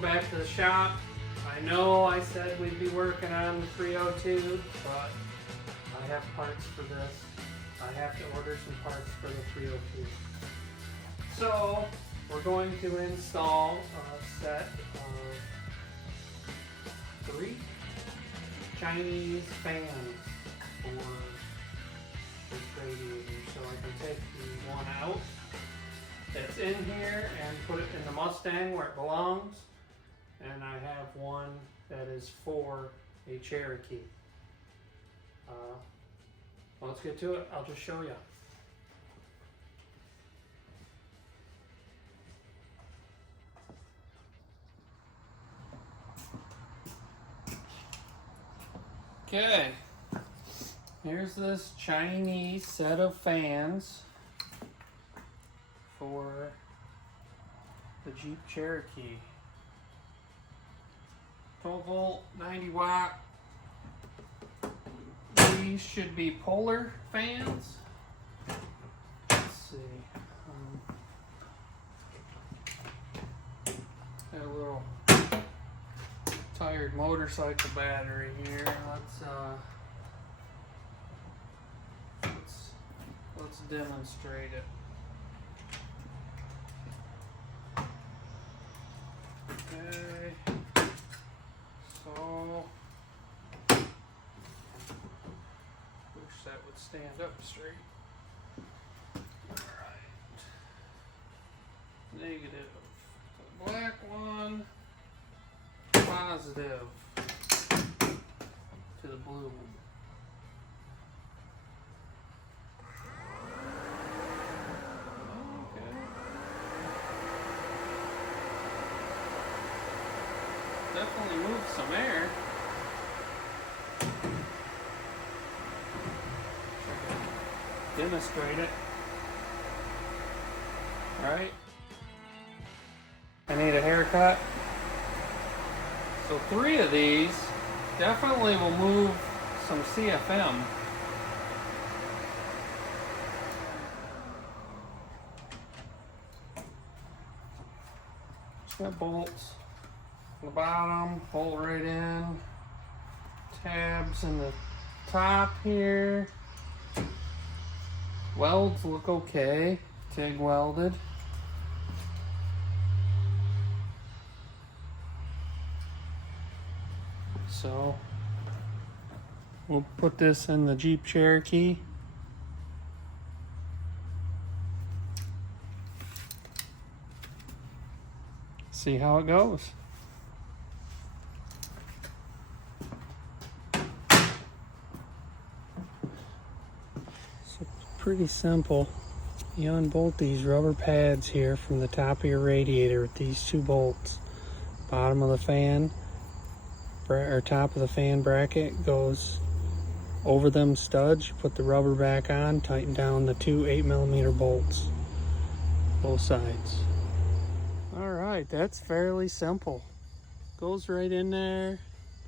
welcome back to the shop. I know I said we'd be working on the 302, but I have parts for this. I have to order some parts for the 302. So we're going to install a set of 3 Chinese fans for this radiator. So I can take the one out that's in here and put it in the Mustang where it belongs, and I have one that is for a Cherokee. Let's get to it. I'll just show you. Okay, here's this Chinese set of fans for the Jeep Cherokee. 12 volt, 90 watt. These should be Polar fans. Let's see. Got a little tired motorcycle battery here. Let's demonstrate it. Okay, so wish that would stand up straight. Alright, negative to the black one, positive to the blue one. Definitely moved some air. Demonstrate it. Alright. I need a haircut. So 3 of these definitely will move some CFM. Got bolts on the bottom, bolt right in, tabs in the top here. Welds look okay, TIG welded. So we'll put this in the Jeep Cherokee. See how it goes. Pretty simple. You unbolt these rubber pads here from the top of your radiator with these 2 bolts. Bottom of the fan, or top of the fan bracket goes over them studs. You put the rubber back on, tighten down the 2 8mm bolts, both sides. Alright, that's fairly simple. Goes right in there.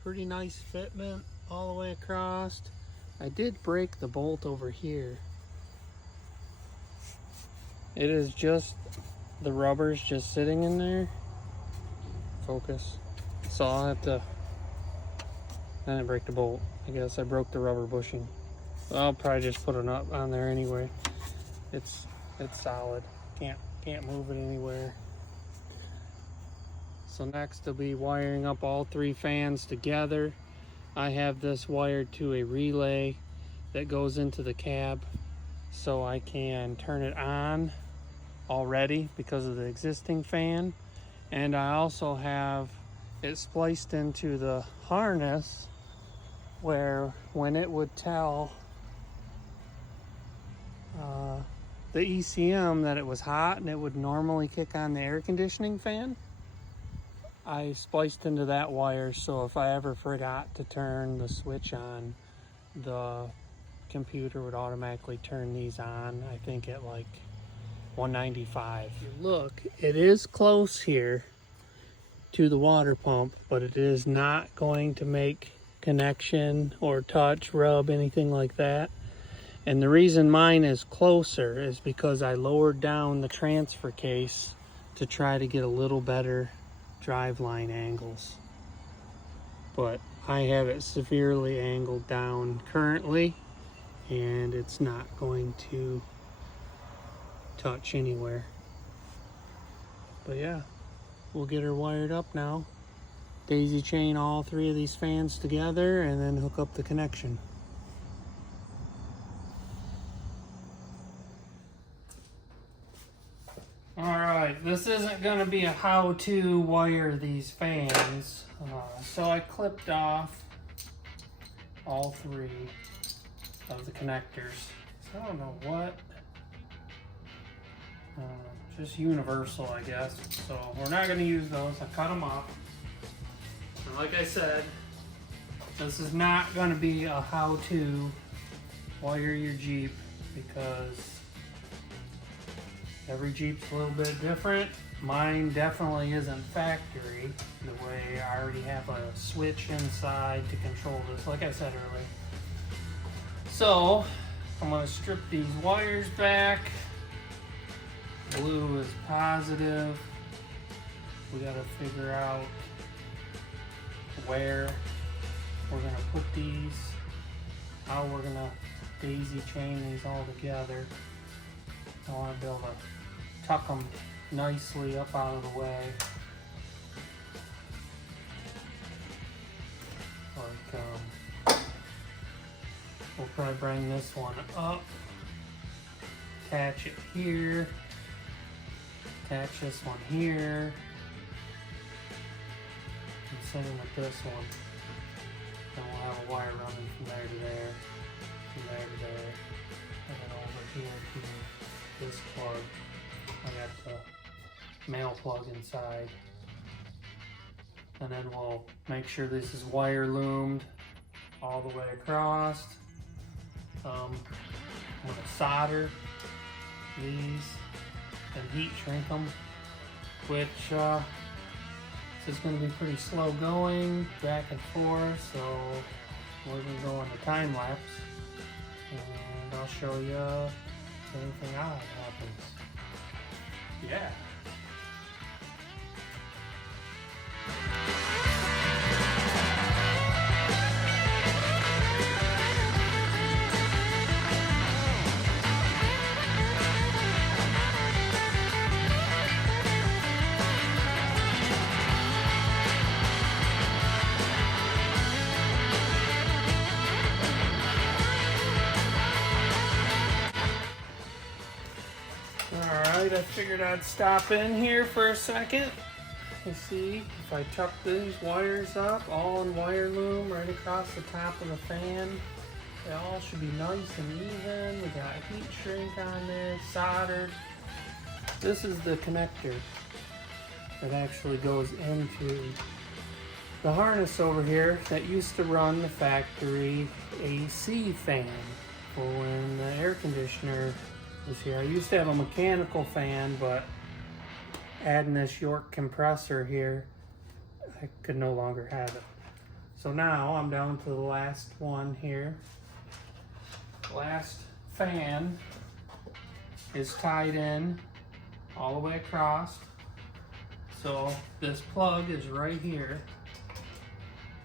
Pretty nice fitment all the way across. I did break the bolt over here. It is just the rubber's just sitting in there. Focus. So I'll have to. I didn't break the bolt. I guess I broke the rubber bushing. I'll probably just put it up on there anyway. It's solid. Can't move it anywhere. So next I'll be wiring up all 3 fans together. I have this wired to a relay that goes into the cab, so I can turn it on already because of the existing fan. And I also have it spliced into the harness where when it would tell the ECM that it was hot and it would normally kick on the air conditioning fan, I spliced into that wire, so if I ever forgot to turn the switch on, the computer would automatically turn these on, I think at like 195. Look, it is close here to the water pump, but it is not going to make connection or touch, rub, anything like that. And the reason mine is closer is because I lowered down the transfer case to try to get a little better driveline angles. But I have it severely angled down currently, and it's not going to touch anywhere. But yeah, we'll get her wired up now. Daisy chain all three of these fans together and then hook up the connection. Alright, this isn't going to be a how to wire these fans. So I clipped off all three of the connectors. So I don't know what. Just universal, I guess. So we're not going to use those. I cut them off. And like I said, this is not going to be a how to wire your Jeep because every Jeep's a little bit different. Mine definitely isn't factory, the way I already have a switch inside to control this, like I said earlier. So, I'm going to strip these wires back. Blue is positive. We got to figure out where we're going to put these, how we're going to daisy chain these all together. I want to be able to tuck them nicely up out of the way. Like, we'll probably bring this one up, attach it here, attach this one here, and same with this one. Then we'll have a wire running from there to there, from there to there, and then over here to this plug. I got the male plug inside. And then we'll make sure this is wire loomed all the way across. I'm gonna solder these and heat shrink them, which this is gonna be pretty slow going, back and forth, so we're gonna go into time lapse and I'll show you if anything odd happens. Yeah. Alright, I figured I'd stop in here for a second. You see, if I tuck these wires up, all in wire loom right across the top of the fan, they all should be nice and even. We got heat shrink on there, soldered. This is the connector that actually goes into the harness over here that used to run the factory AC fan for when the air conditioner was here. I used to have a mechanical fan, but adding this York compressor here, I could no longer have it. So now I'm down to the last one here. Last fan is tied in all the way across. So this plug is right here.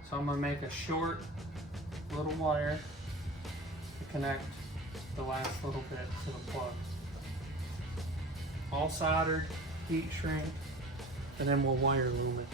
So I'm gonna make a short little wire to connect the last little bit to the plug. All soldered, heat shrink, and then we'll wire loom it.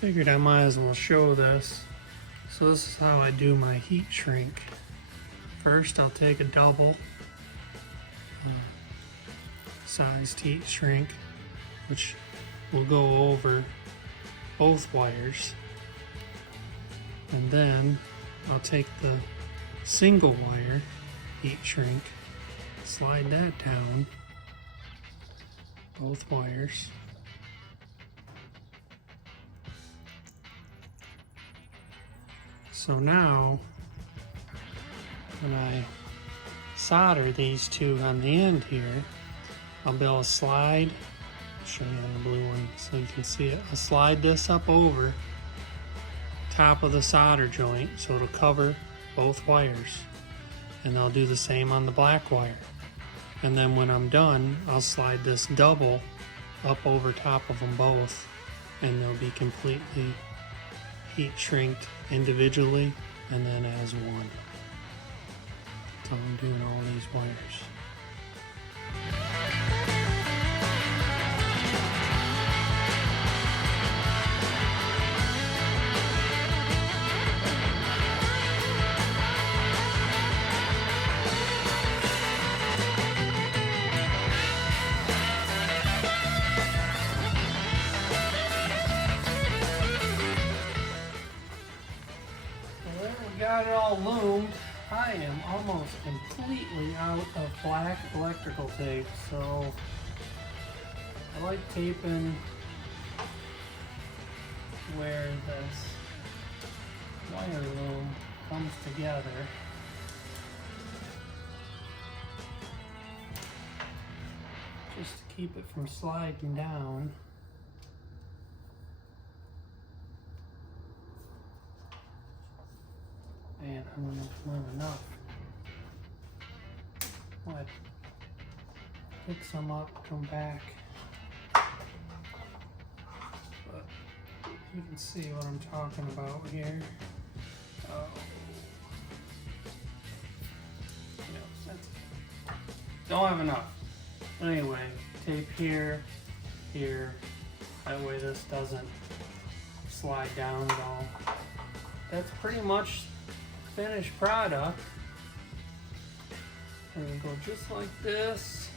Figured I might as well show this. So this is how I do my heat shrink. First I'll take a double sized heat shrink, which will go over both wires. And then I'll take the single wire heat shrink. Slide that down, both wires. So now, when I solder these two on the end here, I'll be able to slide, I'll show you on the blue one so you can see it. I'll slide this up over top of the solder joint so it'll cover both wires. And I'll do the same on the black wire. And then when I'm done, I'll slide this double up over top of them both, and they'll be completely heat shrinked individually and then as one. So I'm doing all these wires. Got it all loomed. I am almost completely out of black electrical tape, so I like taping where this wire loom comes together. Just to keep it from sliding down. Man, I don't know if I'm enough. What? Pick some up, come back. But you can see what I'm talking about here. Oh. Yeah, that's it. Don't have enough. Anyway, tape here, here. That way this doesn't slide down at all. That's pretty much finished product. And we go just like this.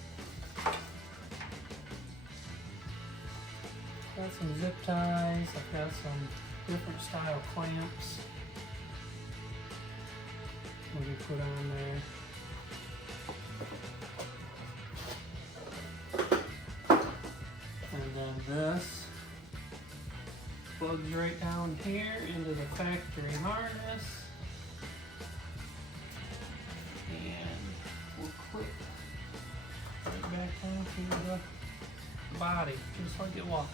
Got some zip ties. I've got some different style clamps we can put on there. And then this plugs right down here into the factory harness. And we'll clip right back onto the body, just like it was.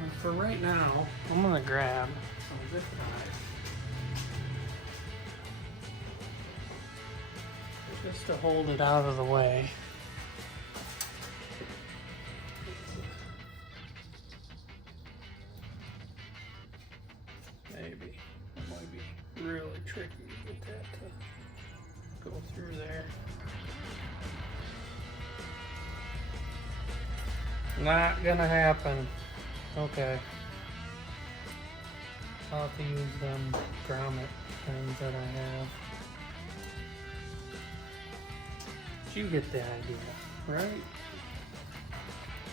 And for right now, I'm gonna grab some zip ties just to hold it out of the way. Maybe. It might be really tricky to get that to go through there. Not gonna happen. Okay. I'll have to use them grommet things that I have. But you get the idea, right?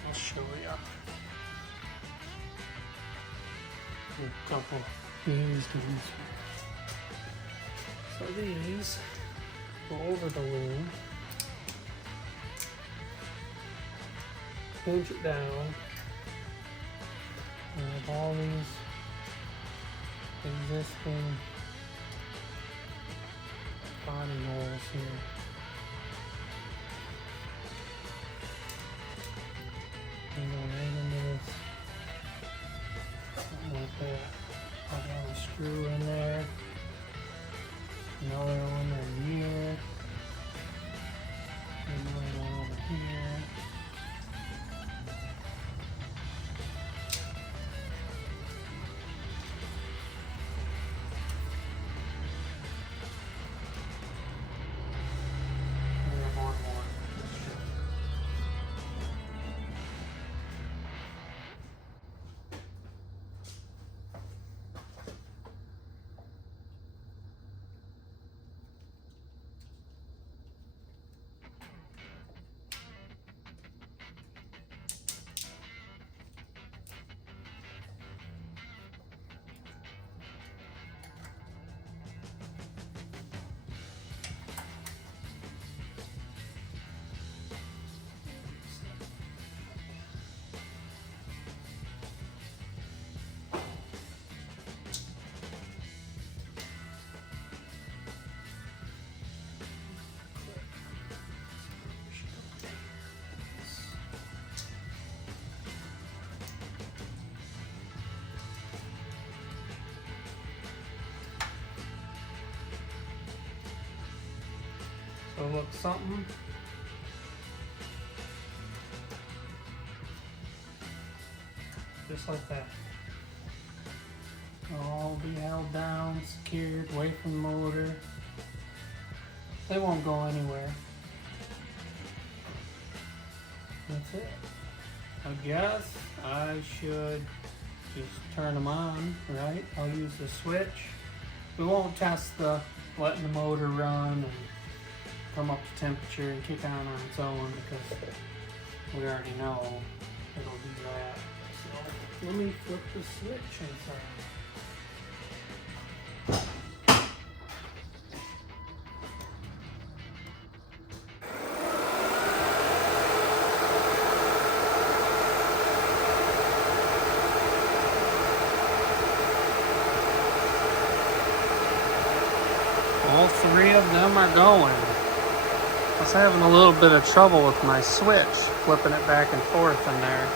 I'll show you. A couple used ones. So these go over the loom, pinch it down, and with all these existing body holes here. And go right into this, something like that. I'll have a screw in there, another one in here, another one over here. So look, something just like that. All be held down, secured, away from the motor. They won't go anywhere. That's it. I guess I should just turn them on, right? I'll use the switch. We won't test the letting the motor run and come up to temperature and kick on its own because we already know it'll do that. So let me flip the switch inside. All three of them are going. I was having a little bit of trouble with my switch, flipping it back and forth in there.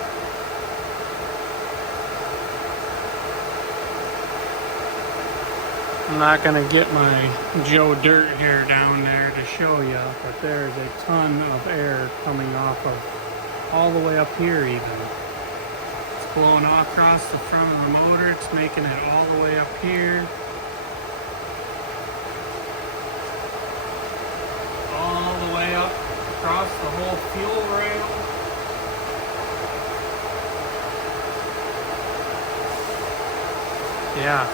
I'm not going to get my Joe Dirt hair down there to show you, but there's a ton of air coming off of all the way up here even. It's blowing all across the front of the motor. It's making it all the way up here. All the way up across the whole fuel rail. Yeah,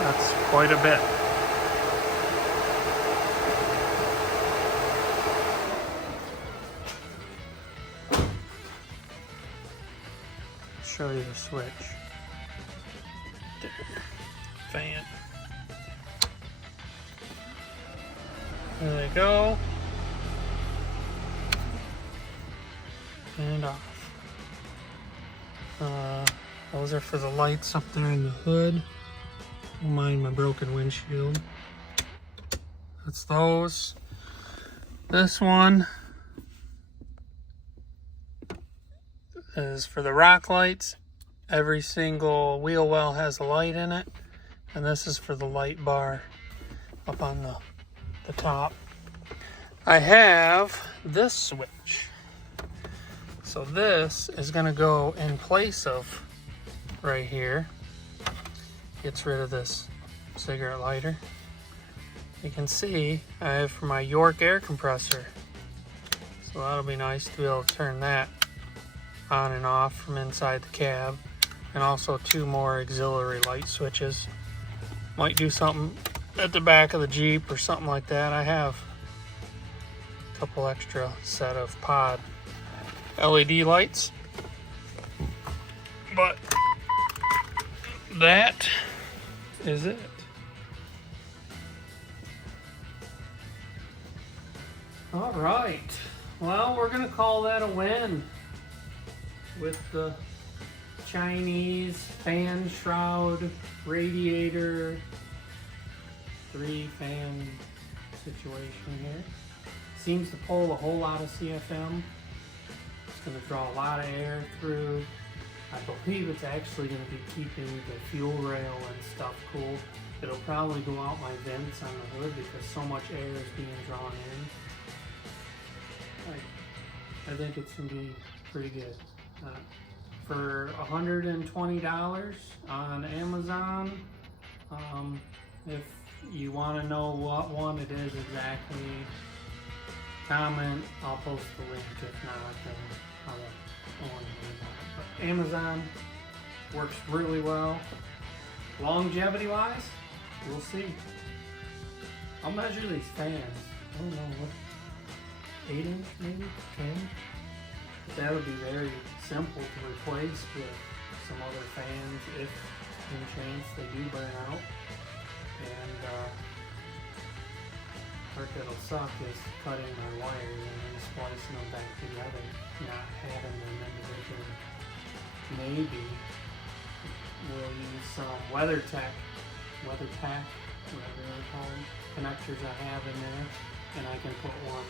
that's quite a bit. Show you the switch. There. Fan. There they go. And off. Those are for the lights up there in the hood. Don't mind my broken windshield. That's those. This one is for the rock lights. Every single wheel well has a light in it. And this is for the light bar up on the top. I have this switch. So this is going to go in place of right here. Gets rid of this cigarette lighter. You can see I have for my York air compressor. So that'll be nice to be able to turn that on and off from inside the cab. And also two more auxiliary light switches. Might do something at the back of the Jeep or something like that. I have a couple extra set of pod LED lights. But that is it. All right. Well, we're gonna call that a win with the Chinese fan shroud radiator 3-fan situation here. Seems to pull a whole lot of CFM. It's going to draw a lot of air through. I believe it's actually going to be keeping the fuel rail and stuff cool. It'll probably go out my vents on the hood because so much air is being drawn in. I think it's going to be pretty good. For $120 on Amazon, if you want to know what one it is exactly, comment. I'll post the link. If not, then I won't worry about it. But Amazon works really well. Longevity wise, we'll see. I'll measure these fans. I don't know, what, 8 inch maybe, 10? That would be very simple to replace with some other fans if in chance they do burn out. And part that'll suck is cutting my wires and then splicing them back together, not having them individually. Maybe we'll use some WeatherTech, whatever they're called, connectors I have in there, and I can put one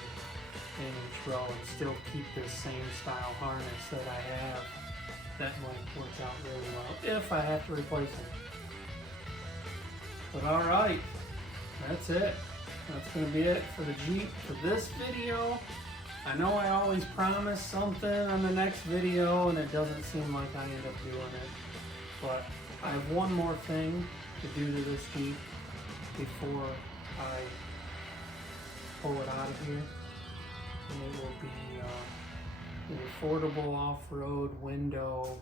in each row and still keep this same style harness that I have. That might work out really well if I have to replace it. But alright, that's it. that's going to be it for the Jeep for this video. I know I always promise something on the next video and it doesn't seem like I end up doing it. But I have one more thing to do to this Jeep before I pull it out of here. And it will be an affordable off-road window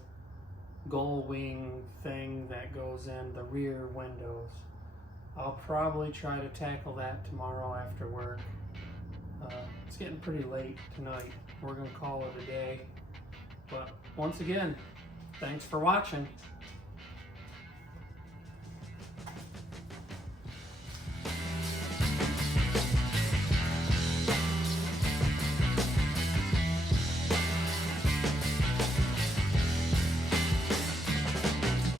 gull wing thing that goes in the rear windows. I'll probably try to tackle that tomorrow after work. It's getting pretty late tonight. We're gonna call it a day. But once again, thanks for watching.